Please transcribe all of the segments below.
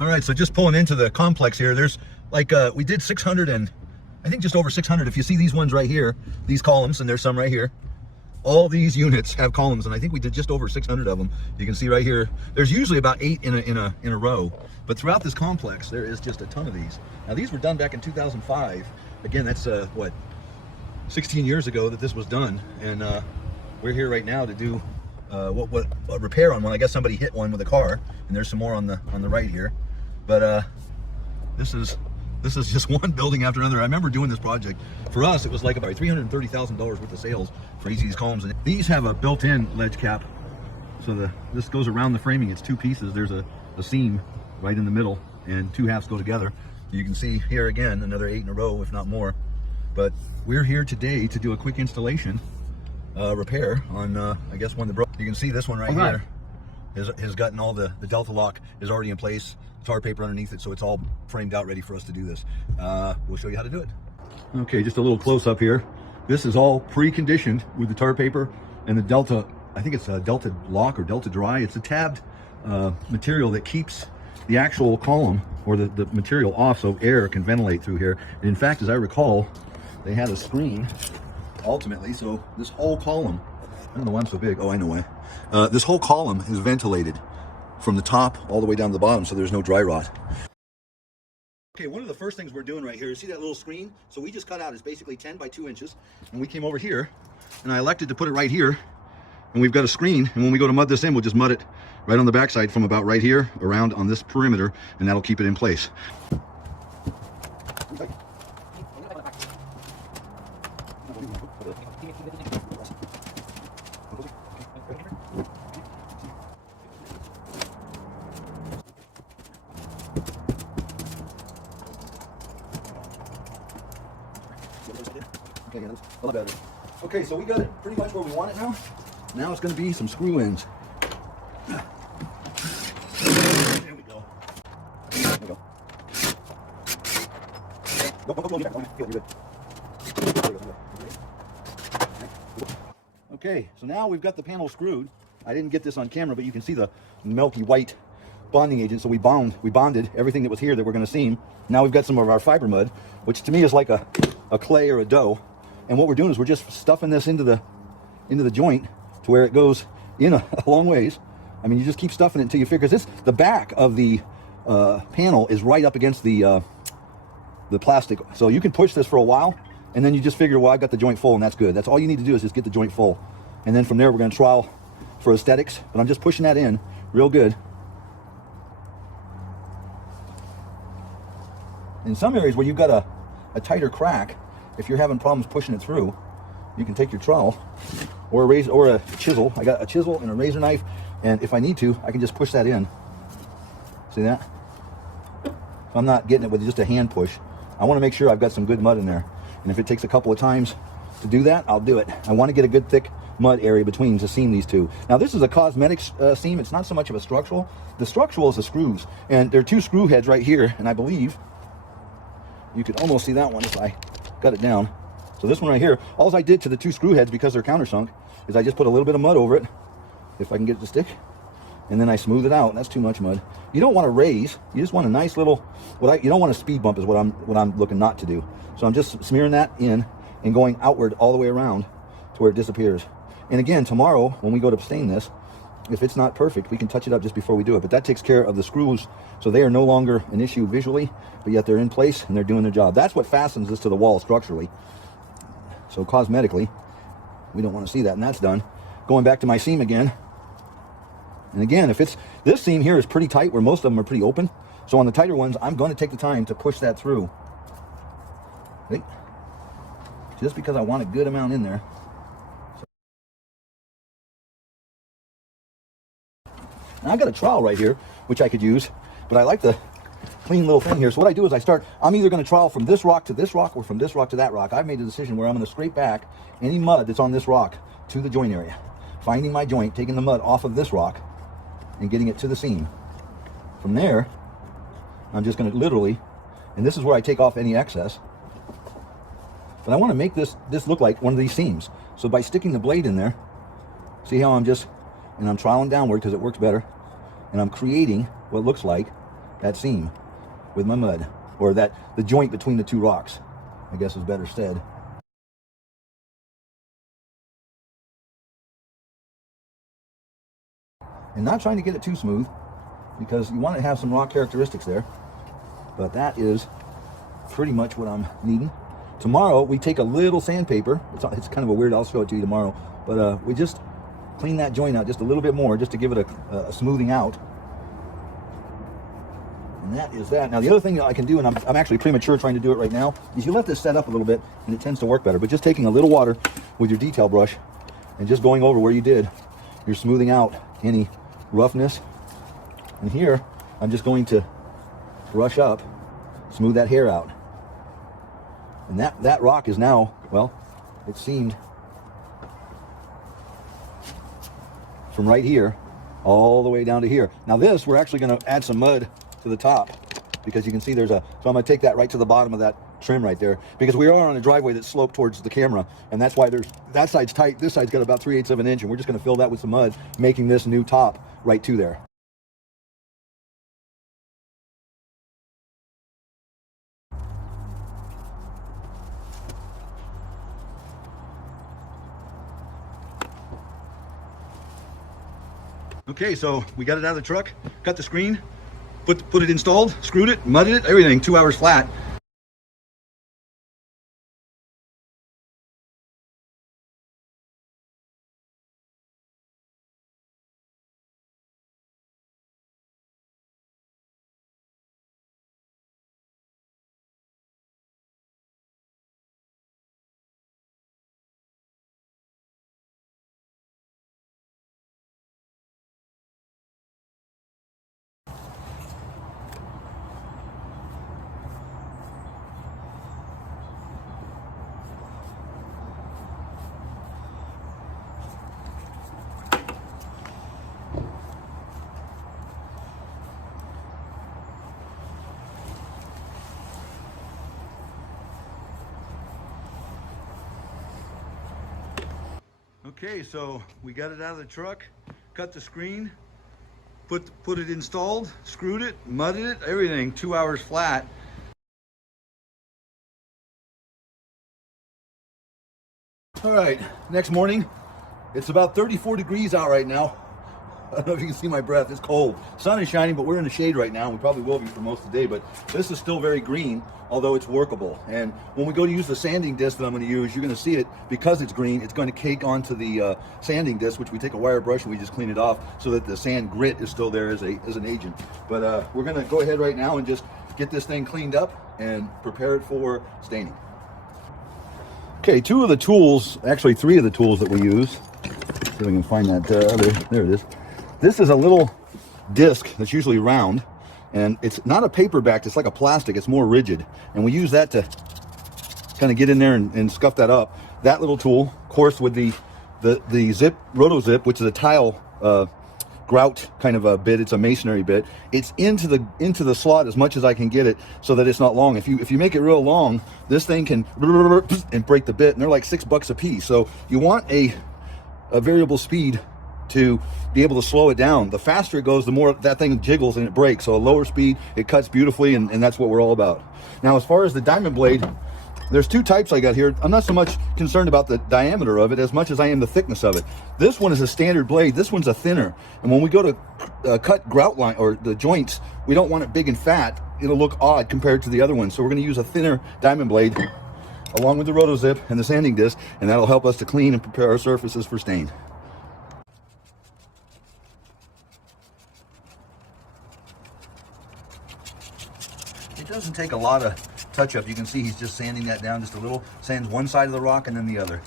All right, so just pulling into the complex here, there's like, we did 600 and I think just over 600. If you see these ones right here, these columns, and there's some right here, all these units have columns, and I think we did just over 600 of them. You can see right here, there's usually about 8 in a row, but throughout this complex, there is just a ton of these. Now, these were done back in 2005. Again, that's what, 16 years ago that this was done, and we're here right now to do a repair on one. I guess somebody hit one with a car, and there's some more on the right here. But this is just one building after another. I remember doing this project. For us, it was like about $330,000 worth of sales for each of these columns. And these have a built-in ledge cap, so this goes around the framing. It's two pieces. There's a seam right in the middle, and two halves go together. You can see here again another 8 in a row, if not more. But we're here today to do a quick installation repair on I guess one that broke. You can see this one right here has gotten all the Delta lock is already in place, tar paper underneath it, so it's all framed out ready for us to do this. We'll show you how to do it. Okay, just a little close up here. This is all pre-conditioned with the tar paper and the Delta, I think it's a Delta lock or Delta dry. It's a tabbed material that keeps the actual column or the material off so air can ventilate through here. And in fact, as I recall, they had a screen ultimately, so this whole column, I don't know why I'm so big. Oh, I know why. This whole column is ventilated from the top all the way down to the bottom, so there's no dry rot. Okay, one of the first things we're doing right here, you see that little screen? So we just cut out, it's basically 10 by 2 inches, and we came over here, and I elected to put it right here, and we've got a screen, and when we go to mud this in, we'll just mud it right on the backside from about right here around on this perimeter, and that'll keep it in place. Okay, so we got it pretty much where we want it now. Now it's going to be some screw ins. There we go. There we go. Okay, so now we've got the panel screwed. I didn't get this on camera, but you can see the milky white bonding agent. So we bonded everything that was here that we're going to seam. Now we've got some of our fiber mud, which to me is like a clay or a dough. And what we're doing is we're just stuffing this into the joint to where it goes in a long ways. I mean, you just keep stuffing it until you figure this. The back of the panel is right up against the plastic, so you can push this for a while, and then you just figure, well, I got the joint full, and that's good. That's all you need to do is just get the joint full, and then from there we're going to trial for aesthetics. But I'm just pushing that in real good. In some areas where you've got a tighter crack, if you're having problems pushing it through, you can take your trowel or a razor or a chisel. I got a chisel and a razor knife, and if I need to, I can just push that in. See that? I'm not getting it with just a hand push. I want to make sure I've got some good mud in there, and if it takes a couple of times to do that, I'll do it. I want to get a good thick mud area between to seam these two. Now this is a cosmetic seam. It's not so much of a structural. The structural is the screws, and there are 2 screw heads right here, and I believe you can almost see that one if I got it down. So this one right here, all I did to the 2 screw heads, because they're countersunk, is I just put a little bit of mud over it, if I can get it to stick, and then I smooth it out. That's too much mud. You don't want to raise. You just want a nice little, you don't want a speed bump is what I'm looking not to do. So I'm just smearing that in and going outward all the way around to where it disappears. And again, tomorrow when we go to stain this, if it's not perfect, we can touch it up just before we do it. But that takes care of the screws, so they are no longer an issue visually, but yet they're in place and they're doing their job. That's what fastens this to the wall structurally. So cosmetically, we don't want to see that, and that's done. Going back to my seam again. And again, if it's, this seam here is pretty tight, where most of them are pretty open. So on the tighter ones, I'm going to take the time to push that through. See? Just because I want a good amount in there. Now I've got a trowel right here, which I could use, but I like the clean little thing here. So what I do is I'm either going to trowel from this rock to this rock or from this rock to that rock. I've made the decision where I'm going to scrape back any mud that's on this rock to the joint area. Finding my joint, taking the mud off of this rock, and getting it to the seam. From there, I'm just going to literally, and this is where I take off any excess, but I want to make this look like one of these seams. So by sticking the blade in there, see how I'm troweling downward because it works better, and I'm creating what looks like that seam with my mud, or the joint between the two rocks, I guess is better said. And not trying to get it too smooth, because you want to have some rock characteristics there. But that is pretty much what I'm needing. Tomorrow we take a little sandpaper. It's kind of a weird, I'll show it to you tomorrow. But we just clean that joint out just a little bit more, just to give it a smoothing out. And that is that. Now the other thing that I can do, and I'm actually premature trying to do it right now, is you let this set up a little bit and it tends to work better. But just taking a little water with your detail brush and just going over where you did, you're smoothing out any roughness. And here I'm just going to brush up, smooth that hair out. And that rock is now, well, it seemed from right here all the way down to here. Now this, we're actually going to add some mud to the top, because you can see so I'm going to take that right to the bottom of that trim right there, because we are on a driveway that's sloped towards the camera, and that's why that side's tight, this side's got about 3/8 of an inch, and we're just going to fill that with some mud, making this new top right to there. Okay, so we got it out of the truck, cut the screen, put it installed, screwed it, mudded it, everything, 2 hours flat. Okay, so we got it out of the truck, cut the screen, put it installed, screwed it, mudded it, everything, 2 hours flat. All right, next morning, it's about 34 degrees out right now. I don't know if you can see my breath, it's cold. Sun is shining, but we're in the shade right now. We probably will be for most of the day, but this is still very green, although it's workable. And when we go to use the sanding disc that I'm going to use, you're going to see it, because it's green, it's going to cake onto the sanding disc, which we take a wire brush and we just clean it off so that the sand grit is still there as an agent. But we're going to go ahead right now and just get this thing cleaned up and prepare it for staining. Okay, two of the tools, actually three of the tools that we use. See if I can find that there it is. This is a little disc that's usually round, and it's not a paper backed, it's like a plastic, it's more rigid. And we use that to kind of get in there and scuff that up. That little tool, of course, with the zip, roto zip, which is a tile grout kind of a bit, it's a masonry bit. It's into the slot as much as I can get it so that it's not long. If you make it real long, this thing can and break the bit, and they're like $6 a piece. So you want a variable speed to be able to slow it down. The faster it goes, the more that thing jiggles and it breaks. So a lower speed, it cuts beautifully, and that's what we're all about. Now, as far as the diamond blade, there's two types I got here. I'm not so much concerned about the diameter of it as much as I am the thickness of it. This one is a standard blade. This one's a thinner. And when we go to cut grout line or the joints, we don't want it big and fat. It'll look odd compared to the other one. So we're going to use a thinner diamond blade along with the roto zip and the sanding disc, and that'll help us to clean and prepare our surfaces for stain. It doesn't take a lot of touch up. You can see he's just sanding that down just a little, sands one side of the rock and then the other.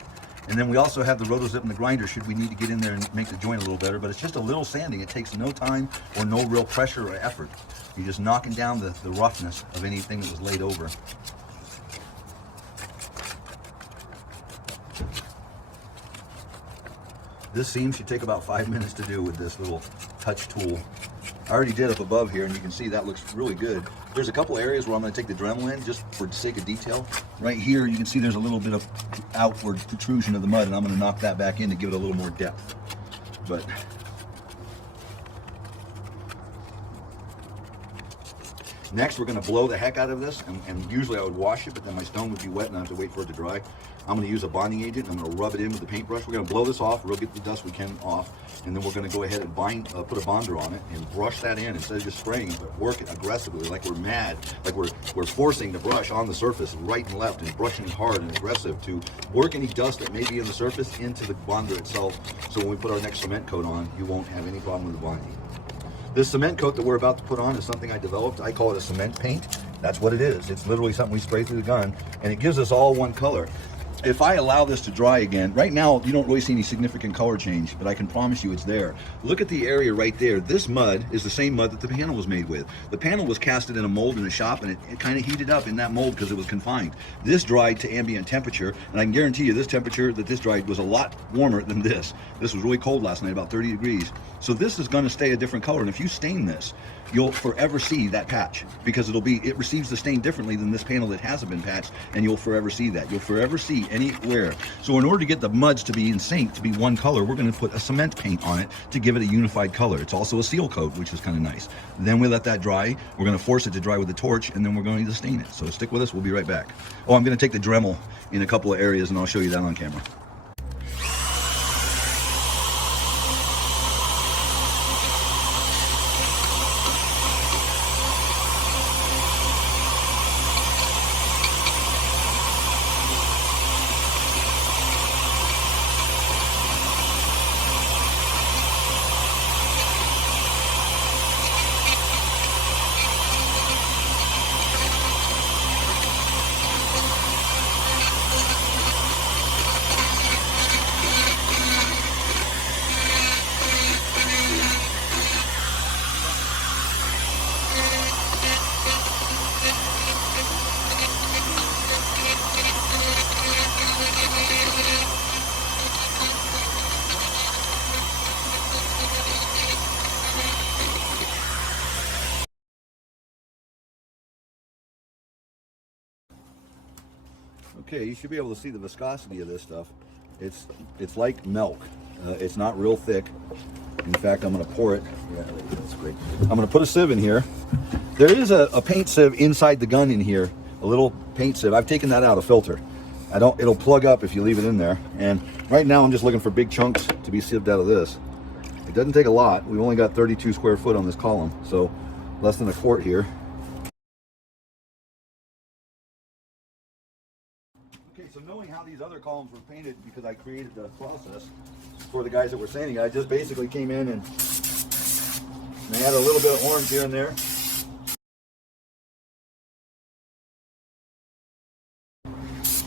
And then we also have the roto zip and the grinder should we need to get in there and make the joint a little better, but it's just a little sanding. It takes no time or no real pressure or effort. You're just knocking down the roughness of anything that was laid over. This seam should take about 5 minutes to do with this little touch tool. I already did up above here, and you can see that looks really good. There's a couple areas where I'm going to take the Dremel in just for the sake of detail. Right here, you can see there's a little bit of outward protrusion of the mud, and I'm going to knock that back in to give it a little more depth. But Next, we're going to blow the heck out of this, and usually I would wash it, but then my stone would be wet and I have to wait for it to dry. I'm going to use a bonding agent, and I'm going to rub it in with the paintbrush. We're going to blow this off, we'll get the dust we can off, and then we're going to go ahead and put a bonder on it and brush that in instead of just spraying, but work it aggressively, like we're mad, like we're forcing the brush on the surface right and left and brushing hard and aggressive to work any dust that may be in the surface into the bonder itself, so when we put our next cement coat on, you won't have any problem with the bonding. This cement coat that we're about to put on is something I developed. I call it a cement paint. That's what it is. It's literally something we spray through the gun, and it gives us all one color. If I allow this to dry again, right now you don't really see any significant color change, but I can promise you it's there. Look at the area right there. This mud is the same mud that the panel was made with. The panel was casted in a mold in a shop, and it kind of heated up in that mold because it was confined. This dried to ambient temperature, and I can guarantee you this temperature that this dried was a lot warmer than this. This was really cold last night, about 30 degrees. So this is going to stay a different color, and if you stain this, you'll forever see that patch because it receives the stain differently than this panel that hasn't been patched, and you'll forever see that. You'll forever see anywhere. So in order to get the muds to be in sync, to be one color, we're going to put a cement paint on it to give it a unified color. It's also a seal coat, which is kind of nice. Then we let that dry. We're going to force it to dry with the torch, and then we're going to stain it. So stick with us. We'll be right back. Oh, I'm going to take the Dremel in a couple of areas, and I'll show you that on camera. Okay, you should be able to see the viscosity of this stuff. It's like milk. It's not real thick. In fact, I'm going to pour it. Yeah, that's great. I'm going to put a sieve in here. There is a paint sieve inside the gun in here, a little paint sieve. I've taken that out, a filter. It'll plug up if you leave it in there. And right now I'm just looking for big chunks to be sieved out of this. It doesn't take a lot. We've only got 32 square foot on this column, so less than a quart here. Okay, so knowing how these other columns were painted, because I created the process for the guys that were sanding, I just basically came in and they had a little bit of orange here and there.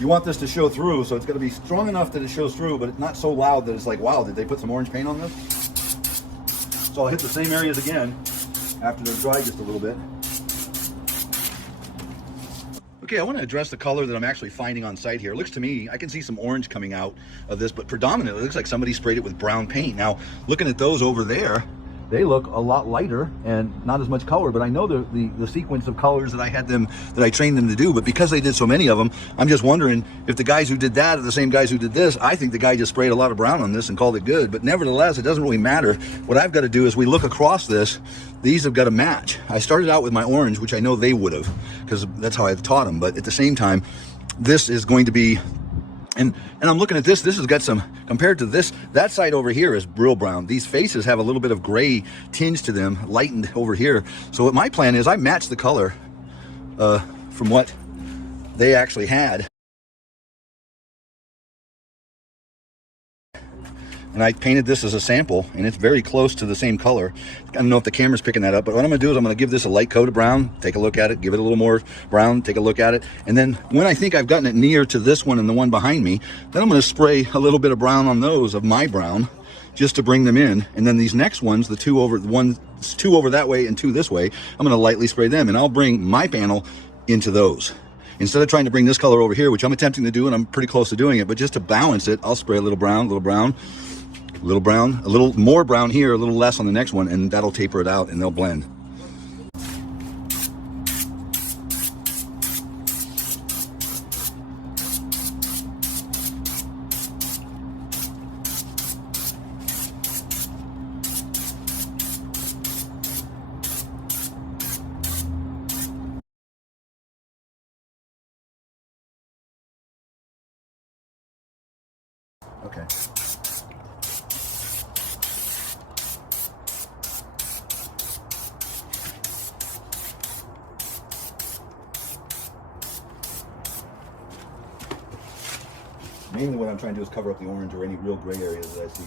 You want this to show through, so it's going to be strong enough that it shows through, but not so loud that it's like, wow, did they put some orange paint on this? So I'll hit the same areas again after they're dry just a little bit. Okay, I want to address the color that I'm actually finding on site here. It looks to me, I can see some orange coming out of this, but predominantly it looks like somebody sprayed it with brown paint. Now, looking at those over there, they look a lot lighter and not as much color, but I know the sequence of colors that I trained them to do, but because they did so many of them, I'm just wondering if the guys who did that are the same guys who did this. I think the guy just sprayed a lot of brown on this and called it good, but nevertheless, it doesn't really matter. What I've got to do is we look across this, these have got to match. I started out with my orange, which I know they would have, because that's how I've taught them, but at the same time, this is going to be, and I'm looking at this has got some, compared to this, that side over here is real brown. These faces have a little bit of gray tinge to them, lightened over here. So what my plan is, I match the color from what they actually had. And I painted this as a sample, and it's very close to the same color. I don't know if the camera's picking that up, but what I'm gonna do is I'm gonna give this a light coat of brown, take a look at it, give it a little more brown, take a look at it. And then when I think I've gotten it near to this one and the one behind me, then I'm gonna spray a little bit of brown on those, of my brown, just to bring them in. And then these next ones, two over that way and two this way, I'm gonna lightly spray them, and I'll bring my panel into those. Instead of trying to bring this color over here, which I'm attempting to do, and I'm pretty close to doing it, but just to balance it, I'll spray a little brown, a little brown, a little brown, a little more brown here, a little less on the next one, and that'll taper it out and they'll blend. Mainly what I'm trying to do is cover up the orange or any real gray areas that I see.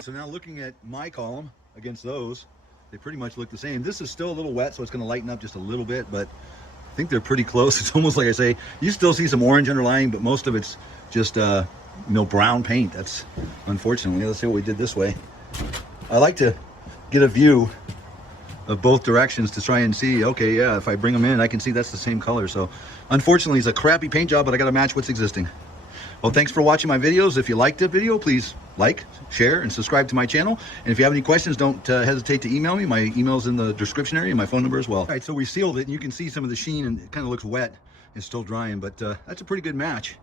So now looking at my column against those, they pretty much look the same. This is still a little wet, so it's going to lighten up just a little bit, but I think they're pretty close. It's almost like I say, you still see some orange underlying, but most of it's just brown paint. That's unfortunately. Let's see what we did this way. I like to get a view of both directions to try and see, okay, yeah, if I bring them in, I can see that's the same color. So unfortunately, it's a crappy paint job, but I got to match what's existing. Well, thanks for watching my videos. If you liked the video, please like, share, and subscribe to my channel. And if you have any questions, don't hesitate to email me. My email's in the description area and my phone number as well. All right, so we sealed it, and you can see some of the sheen, and it kind of looks wet. It's still drying, but that's a pretty good match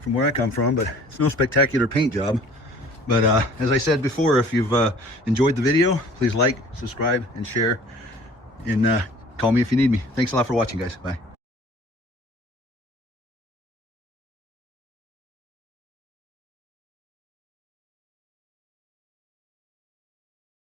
from where I come from, but it's no spectacular paint job. But as I said before, if you've enjoyed the video, please like, subscribe, and share, and call me if you need me. Thanks a lot for watching, guys. Bye.